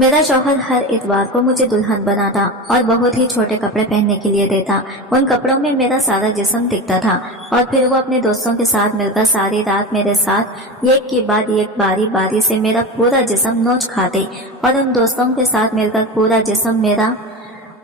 मेरा शौहर हर इतवार को मुझे दुल्हन बनाता और बहुत ही छोटे कपड़े पहनने के लिए देता। उन कपड़ों में मेरा सारा जिस्म दिखता था और फिर वो अपने दोस्तों के साथ मिलकर सारी रात मेरे साथ एक के बाद एक बारी बारी से मेरा पूरा जिस्म नोच खाते और उन दोस्तों के साथ मिलकर पूरा जिस्म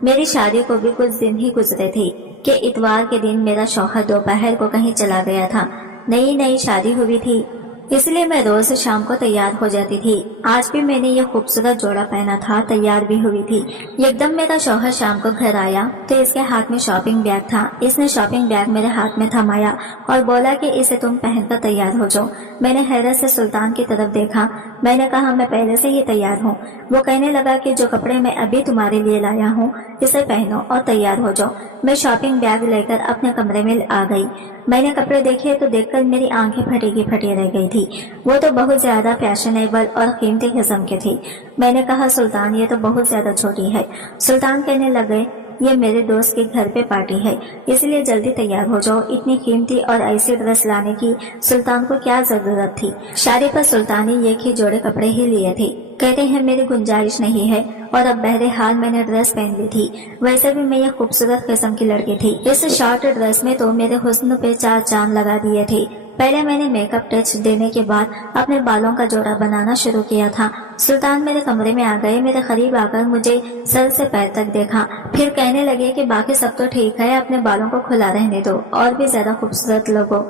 मेरी शादी को भी कुछ दिन ही गुजरे थे कि इतवार के दिन मेरा शौहर दोपहर को कहीं चला गया था। नई नई शादी हुई थी, इसलिए मैं रोज शाम को तैयार हो जाती थी। आज भी मैंने ये खूबसूरत जोड़ा पहना था, तैयार भी हुई थी। एकदम मेरा शौहर शाम को घर आया तो इसके हाथ में शॉपिंग बैग था। इसने शॉपिंग बैग मेरे हाथ में थमाया और बोला कि इसे तुम पहनकर तैयार हो जाओ। मैंने हैरत से सुल्तान की तरफ देखा। मैंने कहा मैं पहले से ही तैयार हूँ। वो कहने लगा कि जो कपड़े मैं अभी तुम्हारे लिए लाया हूँ इसे पहनो और तैयार हो जाओ। मैं शॉपिंग बैग लेकर अपने कमरे में आ गई। मैंने कपड़े देखे तो देखकर मेरी आंखें फटी की फटी रह गई थी। वो तो बहुत ज्यादा फैशनेबल और कीमती किस्म के थे। मैंने कहा सुल्तान ये तो बहुत ज्यादा छोटी है। सुल्तान कहने लगे ये मेरे दोस्त के घर पे पार्टी है, इसलिए जल्दी तैयार हो जाओ। इतनी कीमती और ऐसी ड्रेस लाने की सुल्तान को क्या जरूरत थी। शादी पर सुल्तान ने एक ही जोड़े कपड़े ही लिए थे। कहते हैं मेरी गुंजाइश नहीं है और अब बहरहाल मैंने ड्रेस पहन ली थी। वैसे भी मैं ये खूबसूरत किस्म की लड़की थी। इस शॉर्ट ड्रेस में तो मेरे हुस्न पे चार चांद लगा दिए थे। पहले मैंने मेकअप टच देने के बाद अपने बालों का जोड़ा बनाना शुरू किया था। सुल्तान मेरे कमरे में आ गए। मेरे करीब आकर मुझे सर से पैर तक देखा, फिर कहने लगे कि बाकी सब तो ठीक है, अपने बालों को खुला रहने दो और भी ज्यादा खूबसूरत लोगो।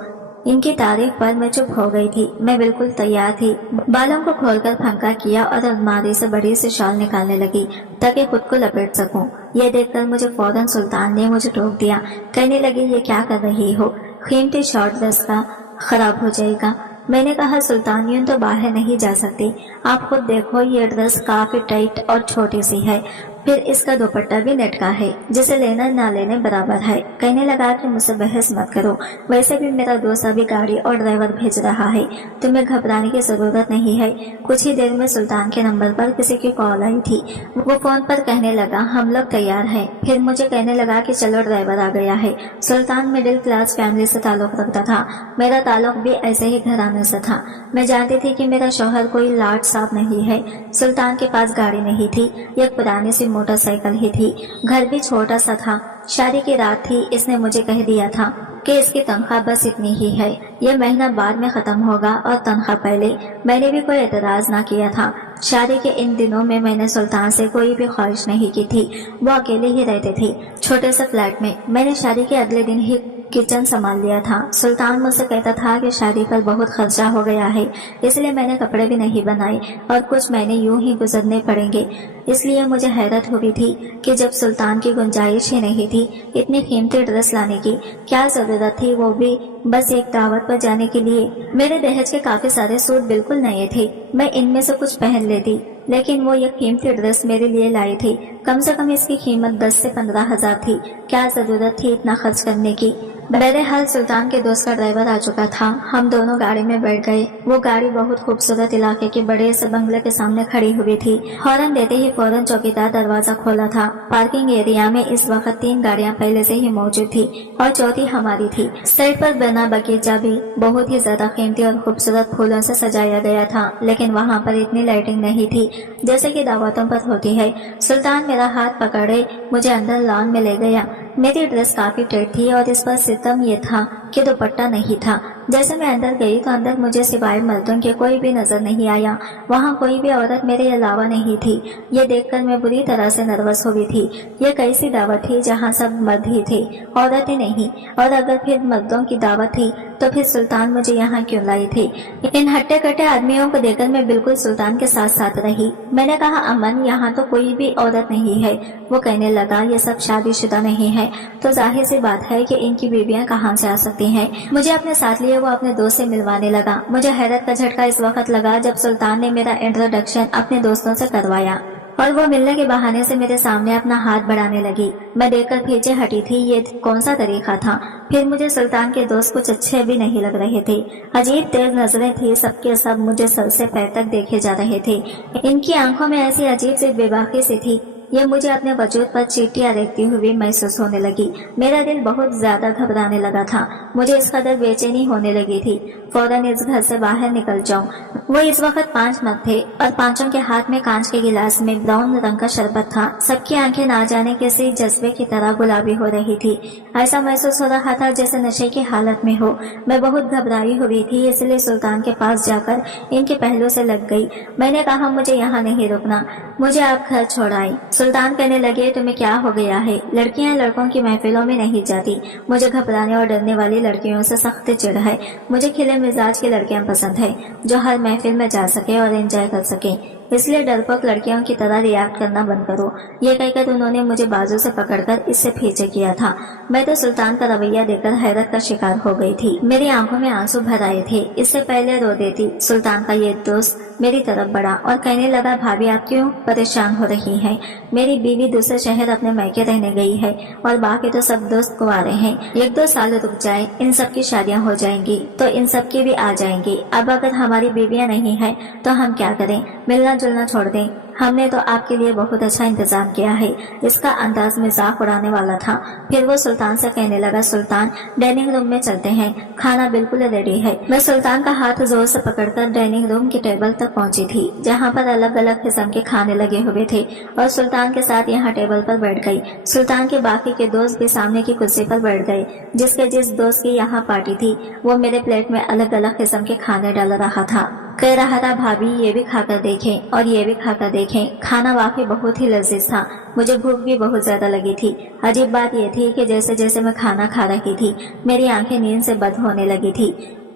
इनकी तारीफ पर मैं चुप हो गई थी। मैं बिल्कुल तैयार थी। बालों को खोलकर फंका किया और अलमारी से बड़ी सी शॉल निकालने लगी ताकि खुद को लपेट सकूं। ये देखकर मुझे फौरन सुल्तान ने मुझे टोक दिया। कहने लगी ये क्या कर रही हो, कीमती शॉर्ट ड्रेस का खराब हो जाएगा। मैंने कहा सुल्तान यूं तो बाहर नहीं जा सकती, आप खुद देखो ये ड्रेस काफी टाइट और छोटी सी है, फिर इसका दुपट्टा भी नेट का है, जिसे लेना ना लेने बराबर है। कहने लगा कि मुझसे बहस मत करो, वैसे भी मेरा दोस्त अभी गाड़ी और ड्राइवर भेज रहा है, तुम्हें घबराने की जरूरत नहीं है। कुछ ही देर में सुल्तान के नंबर पर किसी की कॉल आई थी। वो फोन पर कहने लगा हम लोग तैयार हैं। फिर मुझे कहने लगा कि चलो ड्राइवर आ गया है। सुल्तान मिडिल क्लास फैमिली से ताल्लुक रखता था। मेरा ताल्लुक भी ऐसे ही घराने से था। मैं जानती थी कि मेरा शौहर कोई लाट साफ नहीं है। सुल्तान के पास गाड़ी नहीं थी, एक पुरानी सी मोटरसाइकिल ही थी। घर भी छोटा सा था। शादी की रात थी। इसने मुझे कह दिया था कि इसकी तनख्वाह बस इतनी ही है, यह महीना बाद में खत्म होगा और तनख्वाह पहले। मैंने भी कोई एतराज ना किया था। शादी के इन दिनों में मैंने सुल्तान से कोई भी ख्वाहिश नहीं की थी। वो अकेले ही रहते थे छोटे से फ्लैट में। मैंने शादी के अगले दिन ही किचन संभाल लिया था। सुल्तान मुझसे कहता था कि शादी पर बहुत खर्चा हो गया है, इसलिए मैंने कपड़े भी नहीं बनाए और कुछ महीने यूं ही गुजरने पड़ेंगे। इसलिए मुझे हैरत हो गई थी कि जब सुल्तान की गुंजाइश ही नहीं थी इतनी कीमती ड्रेस लाने की, क्या जरूरत थी वो भी बस एक दावत पर जाने के लिए। मेरे दहेज के काफी सारे सूट बिल्कुल नए थे, मैं इनमें से कुछ पहन लेती, लेकिन वो ये कीमती ड्रेस मेरे लिए लाई थी। कम से कम इसकी कीमत 10 से 15 हजार थी। क्या जरूरत थी इतना खर्च करने की। बहरहाल सुल्तान के दोस्त का ड्राइवर आ चुका था। हम दोनों गाड़ी में बैठ गए। वो गाड़ी बहुत खूबसूरत इलाके के बड़े से बंगले के सामने खड़ी हुई थी। हॉर्न देते ही फौरन चौकीदार दरवाजा खोला था। पार्किंग एरिया में इस वक्त 3 गाड़ियां पहले से ही मौजूद थी और चौथी हमारी थी। साइड पर बना बगीचा भी बहुत ही ज्यादा कीमती और खूबसूरत फूलों से सजाया गया था, लेकिन वहाँ पर इतनी लाइटिंग नहीं थी जैसे कि दावतों पर होती है। सुल्तान मेरा हाथ पकड़े मुझे अंदर लॉन में ले गया। मेरी ड्रेस काफी टाइट थी और इस पर सितम ये था कि दुपट्टा नहीं था। जैसे मैं अंदर गई तो अंदर मुझे सिवाय मर्दों के कोई भी नजर नहीं आया। वहाँ कोई भी औरत मेरे अलावा नहीं थी। ये देखकर मैं बुरी तरह से नर्वस हो गई थी। ये कैसी दावत थी जहाँ सब मर्द ही थे, औरतें नहीं। और अगर फिर मर्दों की दावत थी तो फिर सुल्तान मुझे यहाँ क्यों लाई थी। इन हट्टे कट्टे आदमियों को देखकर मैं बिल्कुल सुल्तान के साथ साथ रही। मैंने कहा अमन यहाँ तो कोई भी औरत नहीं है। वो कहने लगा ये सब शादीशुदा नहीं है तो जाहिर सी बात है कि इनकी बीवियां कहाँ से आ सकती हैं। मुझे अपने साथ लिए वो अपने दोस्त से मिलवाने लगा। मुझे हैरत का झटका इस वक्त लगा जब सुल्तान ने मेरा इंट्रोडक्शन अपने दोस्तों से करवाया और वो मिलने के बहाने से मेरे सामने अपना हाथ बढ़ाने लगी। मैं देखकर पीछे हटी थी। ये कौन सा तरीका था। फिर मुझे सुल्तान के दोस्त कुछ अच्छे भी नहीं लग रहे थे। अजीब तेज नजरें थी। सबके सब मुझे सर से पैर तक देखे जा रहे थे। इनकी आंखों में ऐसी अजीब सी बेबाकी सी थी ये मुझे अपने वजूद पर चींटियां रेखती हुई महसूस होने लगी। मेरा दिल बहुत ज्यादा घबराने लगा था। मुझे इस कदर बेचैनी होने लगी थी फौरन इस घर से बाहर निकल जाऊं। वो इस वक्त 5 मर्द थे और पांचों के हाथ में कांच के गिलास में ब्राउन रंग का शरबत था। सबकी आंखें ना जाने किसी जज्बे की तरह गुलाबी हो रही थी। ऐसा महसूस हो रहा था जैसे नशे की हालत में हो। मैं बहुत घबराई हुई थी, इसलिए सुल्तान के पास जाकर इनके पहलू से लग गई। मैंने कहा, मुझे यहाँ नहीं रुकना, मुझे आप घर छोड़ आई। सुल्तान कहने लगे, तुम्हें क्या हो गया है? लड़कियां लड़कों की महफिलों में नहीं जाती। मुझे घबराने और डरने वाली लड़कियों से सख्त चिढ़ है। मुझे खिले मिजाज की लड़कियां पसंद है जो हर महफिल में जा सके और एंजॉय कर सके। इसलिए डरपोक लड़कियों की तरह रिएक्ट करना बंद करो। ये कहकर उन्होंने मुझे बाजू से पकड़कर इससे पीछे किया था। मैं तो सुल्तान का रवैया देखकर हैरत का शिकार हो गई थी। मेरी आंखों में आंसू भर आए थे। इससे पहले रो देती। सुल्तान का ये दोस्त मेरी तरफ बढ़ा और कहने लगा, भाभी आप क्यों परेशान हो रही हैं? मेरी बीवी दूसरे शहर अपने मैके रहने गई है और बाकी तो सब दोस्त कुंवारे हैं। 1-2 साल रुक जाए, इन सब की शादियां हो जाएंगी तो इन सब की भी आ जाएंगी। अब अगर हमारी बीवियां नहीं है तो हम क्या करें? मिलना जुलना छोड़ दें। हमने तो आपके लिए बहुत अच्छा इंतजाम किया है। इसका अंदाज मजाक उड़ाने वाला था। फिर वो सुल्तान से कहने लगा, सुल्तान डाइनिंग रूम में चलते हैं, खाना बिल्कुल रेडी है। मैं सुल्तान का हाथ जोर से पकड़कर डाइनिंग रूम की टेबल तक पहुंची थी जहां पर अलग अलग किस्म के खाने लगे हुए थे और सुल्तान के साथ यहाँ टेबल पर बैठ गई। सुल्तान के बाकी के दोस्त भी सामने की कुर्सी पर बैठ गए। जिस दोस्त की यहाँ पार्टी थी वो मेरे प्लेट में अलग अलग किस्म के खाने डाल रहा था। कह रहा था, भाभी ये भी खाकर देखें और ये भी खाकर देखें। खाना वाकई बहुत ही लजीज था। मुझे भूख भी बहुत ज्यादा लगी थी। अजीब बात यह थी कि जैसे जैसे मैं खाना खा रही थी मेरी आंखें नींद से बंद होने लगी थी,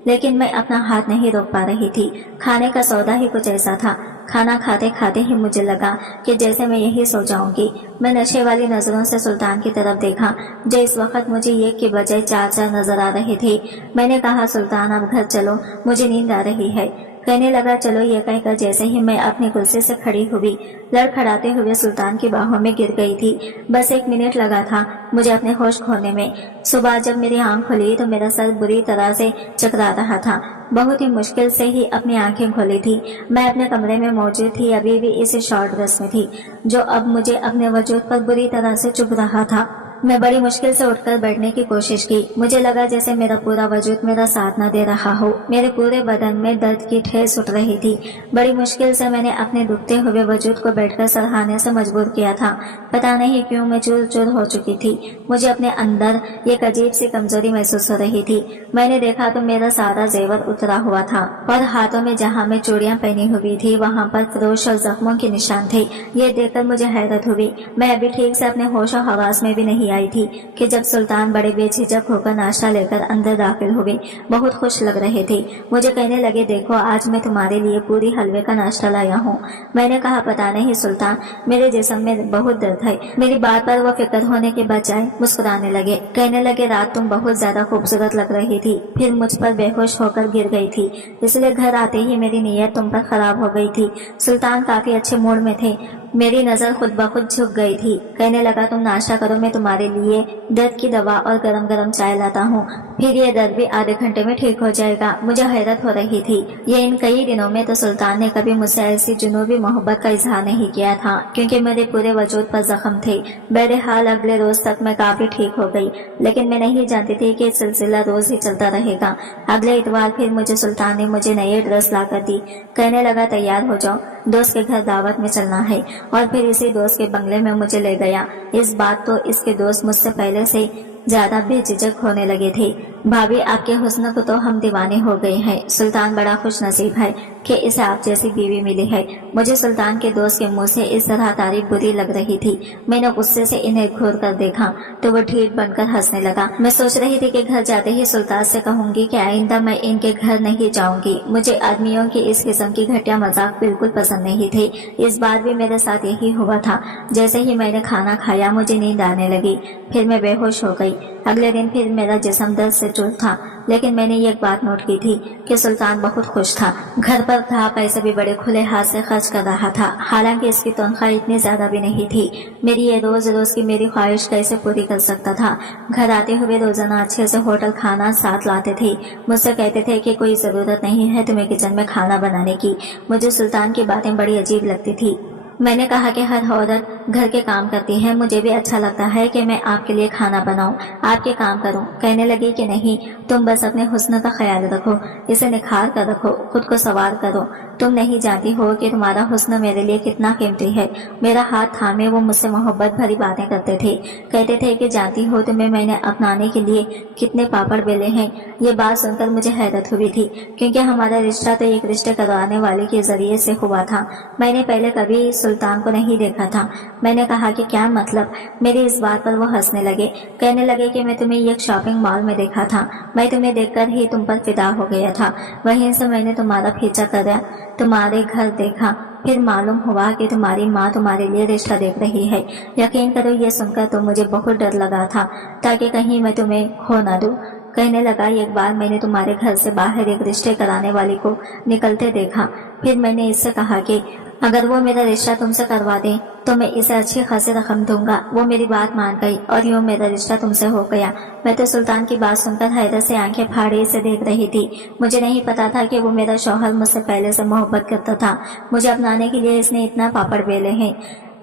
लेकिन मैं अपना हाथ नहीं रोक पा रही थी। खाने का सौदा ही कुछ ऐसा था। खाना खाते खाते ही मुझे लगा कि जैसे मैं यही सो जाऊंगी। मैं नशे वाली नजरों से सुल्तान की तरफ देखा जो इस वक्त मुझे एक के बजाय 4 नजर आ रहे थे। मैंने कहा, सुल्तान अब घर चलो, मुझे नींद आ रही है। कहने लगा, चलो। ये कहकर जैसे ही मैं अपनी कुर्सी से खड़ी हुई लड़खड़ाते हुए सुल्तान की बाहों में गिर गई थी। बस 1 मिनट लगा था मुझे अपने होश खोने में। सुबह जब मेरी आंख खुली तो मेरा सर बुरी तरह से चकरा रहा था। बहुत ही मुश्किल से ही अपनी आंखें खोली थी। मैं अपने कमरे में मौजूद थी, अभी भी इस शॉर्ट ड्रेस में थी जो अब मुझे अपने वजूद पर बुरी तरह से चुभ रहा था। मैं बड़ी मुश्किल से उठकर बैठने की कोशिश की। मुझे लगा जैसे मेरा पूरा वजूद मेरा साथ न दे रहा हो। मेरे पूरे बदन में दर्द की ठेस उठ रही थी। बड़ी मुश्किल से मैंने अपने दुखते हुए वजूद को बैठकर सराहने से मजबूर किया था। पता नहीं क्यों मैं चूर चूर हो चुकी थी। मुझे अपने अंदर एक अजीब सी कमजोरी महसूस हो रही थी। मैंने देखा तो मेरा सारा जेवर उतरा हुआ था और हाथों में जहाँ मैं चूड़ियां पहनी हुई थी वहाँ पर क्रोश और जख्मों के निशान थे। ये देखकर मुझे हैरत हुई। मैं अभी ठीक से अपने होश और हवास में भी नहीं आई थी कि जब सुल्तान बड़े बेझिझक होकर नाश्ता लेकर अंदर दाखिल हुए। बहुत खुश लग रहे थे। मुझे कहने लगे, देखो आज मैं तुम्हारे लिए पूरी हलवे का नाश्ता लाया हूँ। मैंने कहा, पता नहीं सुल्तान, मेरे जिस्म में बहुत दर्द है। मेरी बात पर वो फिक्र होने के बजाय मुस्कुराने लगे। कहने लगे, रात तुम बहुत ज्यादा खूबसूरत लग रही थी, फिर मुझ पर बेहोश होकर गिर गई थी, इसलिए घर आते ही मेरी नीयत तुम पर खराब हो गई थी। सुल्तान काफी अच्छे मूड में थे। मेरी नजर खुद ब खुद झुक गई थी। कहने लगा, तुम नाश्ता करो, मैं तुम्हारे लिए दर्द की दवा और गरम गरम चाय लाता हूँ, फिर ये दर्द भी आधे घंटे में ठीक हो जाएगा। मुझे हैरत हो रही थी। ये इन कई दिनों में तो सुल्तान ने कभी मुझसे ऐसी जुनूबी मोहब्बत का इजहार नहीं किया था, क्योंकि मेरे पूरे वजूद पर जख्म थे। बहरहाल अगले रोज तक मैं काफी ठीक हो गई, लेकिन मैं नहीं जानती थी कि सिलसिला रोज ही चलता रहेगा। अगले इतवार फिर मुझे सुल्तान ने मुझे नई ड्रेस ला कर दी। कहने लगा, तैयार हो जाओ, दोस्त के घर दावत में चलना है। और फिर इसी दोस्त के बंगले में मुझे ले गया। इस बात तो इसके दोस्त मुझसे पहले से ज्यादा बेझिझक होने लगे थे। भाभी, आपके हुस्न को तो हम दीवाने हो गए हैं। सुल्तान बड़ा खुश नसीब है कि इसे आप जैसी बीवी मिली है। मुझे सुल्तान के दोस्त के मुंह से इस तरह तारीफ बुरी लग रही थी। मैंने गुस्से से इन्हें घूर कर देखा तो वो ढीठ बनकर हंसने लगा। मैं सोच रही थी कि घर जाते ही सुल्तान से कहूंगी कि आइंदा मैं इनके घर नहीं जाऊंगी। मुझे आदमियों की इस किस्म की घटिया मजाक बिल्कुल पसंद नहीं थे। इस बार भी मेरे साथ यही हुआ था। जैसे ही मैंने खाना खाया मुझे नींद आने लगी, फिर मैं बेहोश हो गई। अगले दिन फिर मेरा जिस्म दर्द से चूर था, लेकिन मैंने एक बात नोट की थी कि सुल्तान बहुत खुश था। घर पर था, पैसे भी बड़े खुले हाथ से खर्च कर रहा था। हालांकि इसकी तनख्वाह इतनी ज्यादा भी नहीं थी। मेरी ये रोज रोज की मेरी ख्वाहिश कैसे पूरी कर सकता था। घर आते हुए रोजाना अच्छे से होटल खाना साथ लाते थे। मुझसे कहते थे कि कोई जरूरत नहीं है तुम्हें किचन में खाना बनाने की। मुझे सुल्तान की बातें बड़ी अजीब लगती थी। मैंने कहा कि हर औरत घर के काम करती है, मुझे भी अच्छा लगता है कि मैं आपके लिए खाना बनाऊं, आपके काम करूं। कहने लगी कि नहीं, तुम बस अपने हुस्न का ख्याल रखो, इसे निखार कर रखो, खुद को सवार करो। तुम नहीं जानती हो कि तुम्हारा हुस्न मेरे लिए कितना कीमती है। मेरा हाथ थामे वो मुझसे मोहब्बत भरी बातें करते थे, कहते थे कि जानती हो तुम्हें मैंने अपनाने के लिए कितने पापड़ बेले हैं। ये बात सुनकर मुझे हैरत हुई थी, क्योंकि हमारा रिश्ता तो एक रिश्ते करवाने वाले के जरिए से हुआ था। मैंने पहले कभी सुल्तान को नहीं देखा था। मैंने कहा कि क्या मतलब। मेरी इस बात पर वो हंसने लगे, कहने लगे कि मैं तुम्हें एक शॉपिंग मॉल में देखा था, मैं तुम्हें देखकर ही तुम पर फिदा हो गया था। वहीं से मैंने तुम्हारा पीछा कर तुम्हारे घर देखा, फिर मालूम हुआ कि तुम्हारी माँ तुम्हारे लिए रिश्ता देख रही है। यकीन करो, ये सुनकर तो मुझे बहुत डर लगा था ताकि कहीं मैं तुम्हें खो ना दूं। कहने लगा, एक बार मैंने तुम्हारे घर से बाहर एक रिश्ते कराने वाली को निकलते देखा। फिर मैंने इससे कहा कि अगर वो मेरा रिश्ता तुमसे करवा दे तो मैं इसे अच्छी खासी रकम दूंगा। वो मेरी बात मान गई और यूं मेरा रिश्ता तुमसे हो गया। मैं तो सुल्तान की बात सुनकर हैरत से आंखें फाड़े इसे देख रही थी। मुझे नहीं पता था कि वो मेरा शौहर मुझसे पहले से मोहब्बत करता था। मुझे अपनाने के लिए इसने इतना पापड़ बेले हैं।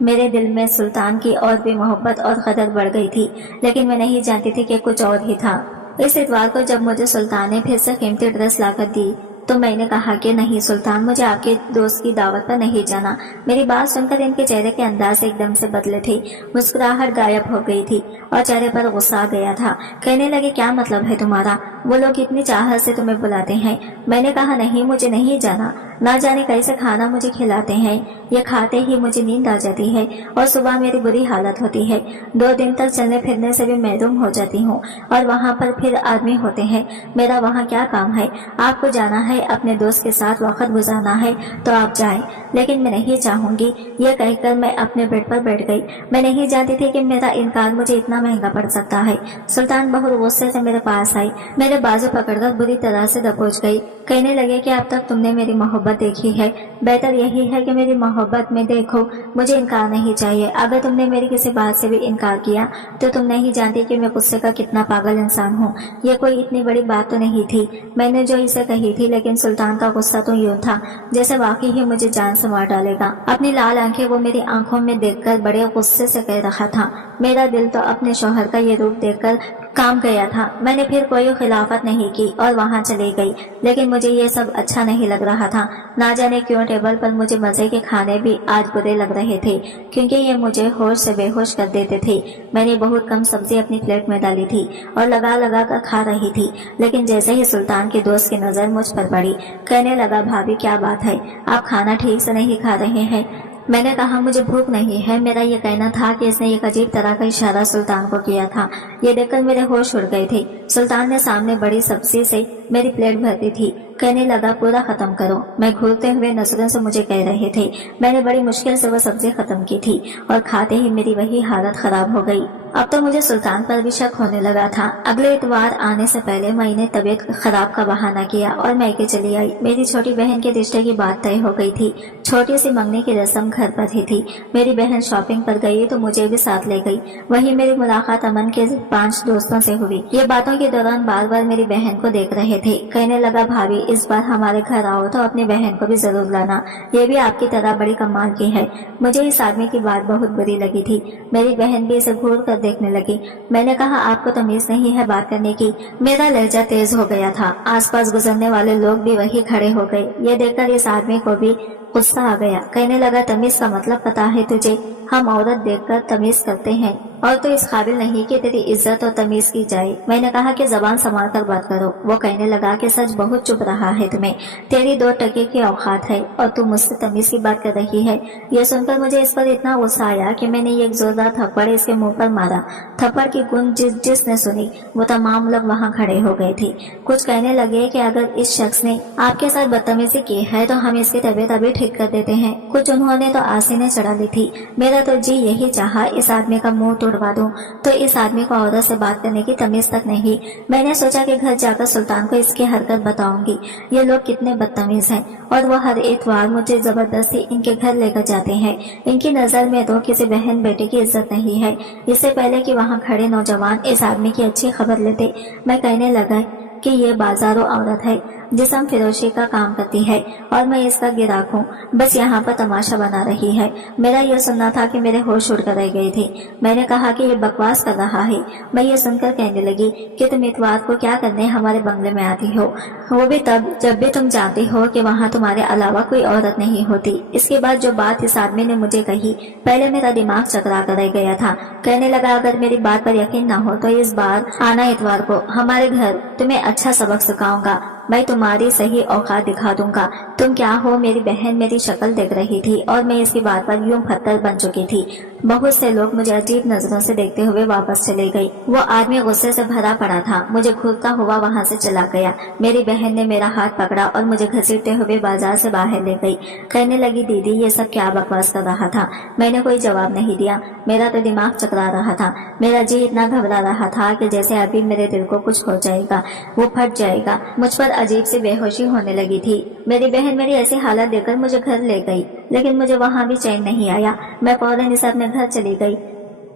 मेरे दिल में सुल्तान की और भी मोहब्बत और कदर बढ़ गई थी, लेकिन मैं नहीं जानती थी कि कुछ और ही था। इस इतवार को जब मुझे सुल्तान ने फिर से कीमती ड्रेस लाकर दी तो मैंने कहा कि नहीं सुल्तान, मुझे आपके दोस्त की दावत पर नहीं जाना। मेरी बात सुनकर इनके चेहरे के अंदाज एकदम से बदले थे। मुस्कुराहट गायब हो गई थी और चेहरे पर गुस्सा आ गया था। कहने लगे, क्या मतलब है तुम्हारा? वो लोग इतनी चाहत से तुम्हें बुलाते हैं। मैंने कहा, नहीं, मुझे नहीं जाना। ना जाने कैसे खाना मुझे खिलाते हैं, ये खाते ही मुझे नींद आ जाती है और सुबह मेरी बुरी हालत होती है। 2 दिन तक चलने फिरने से भी महरूम हो जाती हूँ और वहाँ पर फिर आदमी होते हैं। मेरा वहाँ क्या काम है? आपको जाना है, अपने दोस्त के साथ वक्त गुजारना है तो आप जाएं, लेकिन मैं नहीं चाहूंगी। ये कहकर मैं अपने बेड पर बैठ गई। मैं नहीं जानती थी कि मेरा इनकार मुझे इतना महंगा पड़ सकता है। सुल्तान बहुत गुस्से से मेरे पास आई, मेरे बाजू पकड़कर बुरी तरह से दबोच गई। कहने लगे कि अब तक तुमने मेरी मोहब्बत देखी है, बेहतर यही है कि मेरी मोहब्बत में देखो। मुझे इनकार नहीं चाहिए। अगर तुमने मेरी किसी बात से भी इनकार किया तो तुम नहीं जानती कि मैं गुस्से का कितना पागल इंसान हूँ। ये कोई इतनी बड़ी बात तो नहीं थी मैंने जो इसे कही थी, लेकिन सुल्तान का गुस्सा तो यूं था जैसे वाकई ही मुझे जान से मार डालेगा। अपनी लाल आंखें वो मेरी आंखों में देखकर बड़े गुस्से से कह रहा था। मेरा दिल तो अपने शौहर का ये रूप देखकर काम गया था। मैंने फिर कोई खिलाफत नहीं की और वहां चली गई, लेकिन मुझे ये सब अच्छा नहीं लग रहा था। ना जाने क्यों टेबल पर मुझे मजे के खाने भी आज बुरे लग रहे थे, क्योंकि ये मुझे होश से बेहोश कर देते थे। मैंने बहुत कम सब्जी अपनी प्लेट में डाली थी और लगा लगा कर खा रही थी, लेकिन जैसे ही सुल्तान के दोस्त की नजर मुझ पर पड़ी, कहने लगा, भाभी क्या बात है, आप खाना ठीक से नहीं खा रहे हैं? मैंने कहा, मुझे भूख नहीं है। मेरा ये कहना था कि इसने एक अजीब तरह का इशारा सुल्तान को किया था। ये देखकर मेरे होश उड़ गए थे। सुल्तान ने सामने बड़ी सब्जी से मेरी प्लेट भर दी थी। कहने लगा, पूरा खत्म करो। मैं घूरते हुए नजरों से मुझे कह रहे थे। मैंने बड़ी मुश्किल से वो सब्जी खत्म की थी और खाते ही मेरी वही हालत खराब हो गई। अब तो मुझे सुल्तान पर भी शक होने लगा था। अगले इतवार आने से पहले मैंने तबीयत खराब का बहाना किया और मैके चली आई। मेरी छोटी बहन के रिश्ते की बात तय हो गई थी। छोटी सी मंगनी की रस्म घर पर ही थी। मेरी बहन शॉपिंग पर गई तो मुझे भी साथ ले गई। वहीं मेरी मुलाकात अमन के 5 दोस्तों से हुई। ये बातों के दौरान बार बार मेरी बहन को देख रहे थे। कहने लगा, भाभी इस बार हमारे घर आओ तो अपनी बहन को भी जरूर लाना, ये भी आपकी तरह बड़ी कमाल की है। मुझे इस आदमी की बात बहुत बुरी लगी थी। मेरी बहन भी इसे घूर कर देखने लगी। मैंने कहा, आपको तमीज नहीं है बात करने की? मेरा लहजा तेज हो गया था। आसपास गुजरने वाले लोग भी वही खड़े हो गए। ये देखकर इस आदमी को भी गुस्सा आ गया। कहने लगा, तमीज का मतलब पता है तुझे? हम औरत देखकर तमीज करते हैं और तो इस काबिल नहीं कि तेरी इज्जत और तमीज की जाए। मैंने कहा कि जबान संभाल कर बात करो। वो कहने लगा कि सच बहुत चुप रहा है तुम्हें, तेरी 2 टके की औकात है और तू मुझसे तमीज की बात कर रही है। यह सुनकर मुझे इस पर इतना गुस्सा आया कि मैंने एक जोरदार थप्पड़ इसके मुंह पर मारा। थप्पड़ की गूंज जिसने सुनी वो तमाम लोग वहाँ खड़े हो गए थे। कुछ कहने लगे कि अगर इस शख्स ने आपके साथ बदतमीजी की है तो हम इसकी तबीयत अभी ठीक कर देते हैं। कुछ उन्होंने तो आसीनें चढ़ा ली थी। मेरा तो जी यही चाहा इस आदमी का मुंह तोड़वा दूं, तो इस आदमी को औरत से बात करने की तमीज तक नहीं। मैंने सोचा कि घर जाकर सुल्तान को इसकी हरकत बताऊंगी। ये लोग कितने बदतमीज हैं और वो हर इतवार मुझे जबरदस्ती इनके घर लेकर जाते हैं। इनकी नजर में तो किसी बहन बेटे की इज्जत नहीं है। इससे पहले कि वहाँ खड़े नौजवान इस आदमी की अच्छी खबर लेते, मैं कहने लगा कि ये बाजारों औरत है। जिस्म फिरोशी का काम करती है और मैं इसका गिराक हूँ, बस यहाँ पर तमाशा बना रही है। मेरा यह सुनना था कि मेरे होश उड़ कर रह गए थे। मैंने कहा कि ये बकवास कर रहा है। मैं ये सुनकर कहने लगी कि तुम इतवार को क्या करने हमारे बंगले में आती हो, वो भी तब जब भी तुम जानती हो कि वहाँ तुम्हारे अलावा कोई औरत नहीं होती। इसके बाद जो बात इस आदमी ने मुझे कही, पहले मेरा दिमाग चकरा कर रह गया था। कहने लगा, अगर मेरी बात पर यकीन न हो तो इस बार आना इतवार को हमारे घर, तुम्हें अच्छा सबक सिखाऊंगा। मैं तुम्हारी सही औकात दिखा दूंगा। तुम क्या हो? मेरी बहन मेरी शक्ल देख रही थी और मैं इसकी बात पर यूं फत्तर बन चुकी थी। बहुत से लोग मुझे अजीब नजरों से देखते हुए वापस चले गए। वो आदमी गुस्से से भरा पड़ा था। मुझे घूरता हुआ वहां से चला गया। मेरी बहन ने मेरा हाथ पकड़ा और मुझे घसीटते हुए बाजार से बाहर ले गई। कहने लगी, दीदी ये सब क्या बकवास कर रहा था? मैंने कोई जवाब नहीं दिया। मेरा तो दिमाग चकरा रहा था। मेरा जी इतना घबरा रहा था कि जैसे अभी मेरे दिल को कुछ हो जाएगा, वो फट जाएगा। मुझ पर अजीब सी बेहोशी होने लगी थी। मेरी बहन मेरी ऐसी हालत देखकर मुझे घर ले गई, लेकिन मुझे वहां भी चैन नहीं आया। मैं फौरन इस अपने घर चली गई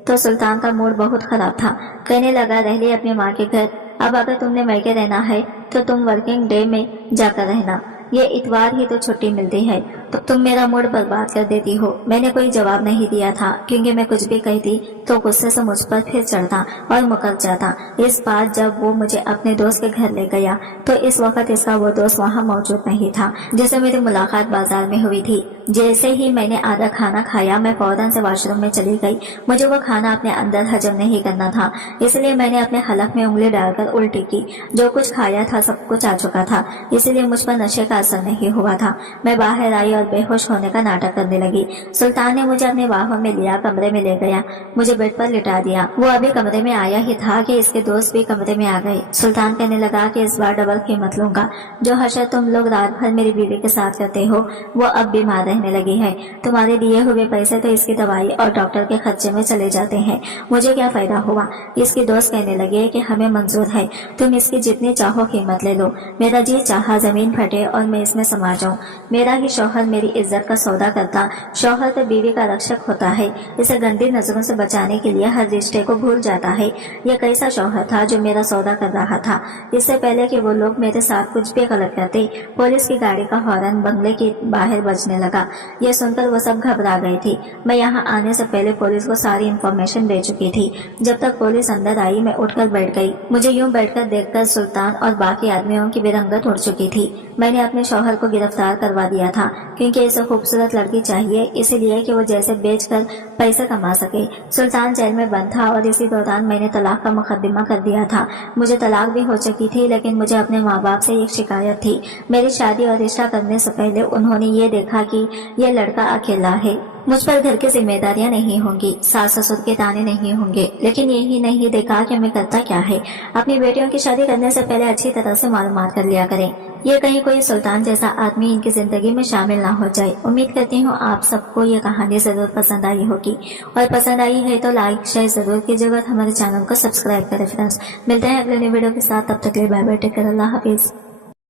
तो सुल्तान का मूड बहुत खराब था। कहने लगा, रह ली अपनी माँ के घर। अब अगर तुमने मैके रहना है तो तुम वर्किंग डे में जाकर रहना। ये इतवार ही तो छुट्टी मिलती है, तो तुम मेरा मूड बर्बाद कर देती हो। मैंने कोई जवाब नहीं दिया था, क्योंकि मैं कुछ भी कहती तो गुस्से से मुझ पर फिर चढ़ता और मुकर जाता। इस बार जब वो मुझे अपने दोस्त के घर ले गया तो इस वक्त इसका वो दोस्त वहाँ मौजूद नहीं था जिससे मेरी मुलाकात बाजार में हुई थी। जैसे ही मैंने आधा खाना खाया, मैं फौरन से वॉशरूम में चली गई। मुझे वो खाना अपने अंदर हजम नहीं करना था, इसलिए मैंने अपने हलक में उंगली डालकर उल्टी की। जो कुछ खाया था सब कुछ आ चुका था, इसलिए मुझ पर नशे का असर नहीं हुआ था। मैं बाहर आई और बेहोश होने का नाटक करने लगी। सुल्तान ने मुझे अपने बाहों में लिया, कमरे में ले गया, मुझे बेड पर लिटा दिया। वो अभी कमरे में आया ही था कि इसके दोस्त भी कमरे में आ गए। सुल्तान कहने लगा कि इस बार डबल कीमत लूंगा। जो हशर तुम लोग रात भर मेरी बीवी के साथ करते हो, वो अब बीमार रहने लगी है। तुम्हारे दिए हुए पैसे तो इसकी दवाई और डॉक्टर के खर्चे में चले जाते हैं, मुझे क्या फायदा हुआ? इसके दोस्त कहने लगे कि हमें मंजूर है, तुम इसकी जितनी चाहो कीमत ले लो। मेरा जी चाहा जमीन फटे और मैं इसमें समा जाऊं। मेरा ही शौहर मेरी इज्जत का सौदा करता। शौहर तो बीवी का रक्षक होता है, इसे गंदी नजरों से बचाने के लिए हर रिश्ते को भूल जाता है। यह कैसा शौहर था जो मेरा सौदा कर रहा था? इससे पहले कि वो लोग मेरे साथ कुछ भी गलत करते, पुलिस की गाड़ी का हॉर्न बंगले के बाहर बजने लगा। यह सुनकर वो सब घबरा गई थी। मैं यहाँ आने से पहले पुलिस को सारी इन्फॉर्मेशन दे चुकी थी। जब तक पुलिस अंदर आई, मैं उठकर बैठ गई। मुझे यूं बैठकर देखकर सुल्तान और बाकी आदमियों की बेरंगत उड़ चुकी थी। मैंने अपने शौहर को गिरफ्तार करवा दिया था, क्योंकि इसे खूबसूरत लड़की चाहिए, इसलिए कि वो जैसे बेचकर पैसे कमा सके। सुल्तान जेल में बंद था और इसी दौरान मैंने तलाक का मुकदमा कर दिया था। मुझे तलाक भी हो चुकी थी, लेकिन मुझे अपने माँ बाप से एक शिकायत थी। मेरी शादी और रिश्ता करने से पहले उन्होंने ये देखा कि ये लड़का अकेला है, मुझ पर घर की जिम्मेदारियां नहीं होंगी, सास ससुर के ताने नहीं होंगे, लेकिन यही नहीं देखा कि हमें करता क्या है। अपनी बेटियों की शादी करने से पहले अच्छी तरह से मालूमात कर लिया करें। ये कहीं कोई सुल्तान जैसा आदमी इनकी जिंदगी में शामिल ना हो जाए। उम्मीद करती हूँ आप सबको ये कहानी जरूर पसंद आई होगी, और पसंद आई है तो लाइक शेयर जरूर कीजिएगा। हमारे चैनल को सब्सक्राइब करें फ्रेंड्स। मिलते हैं अगले वीडियो के साथ, तब तक के लिए बाय बाय, टेक केयर, अल्लाह हाफिज।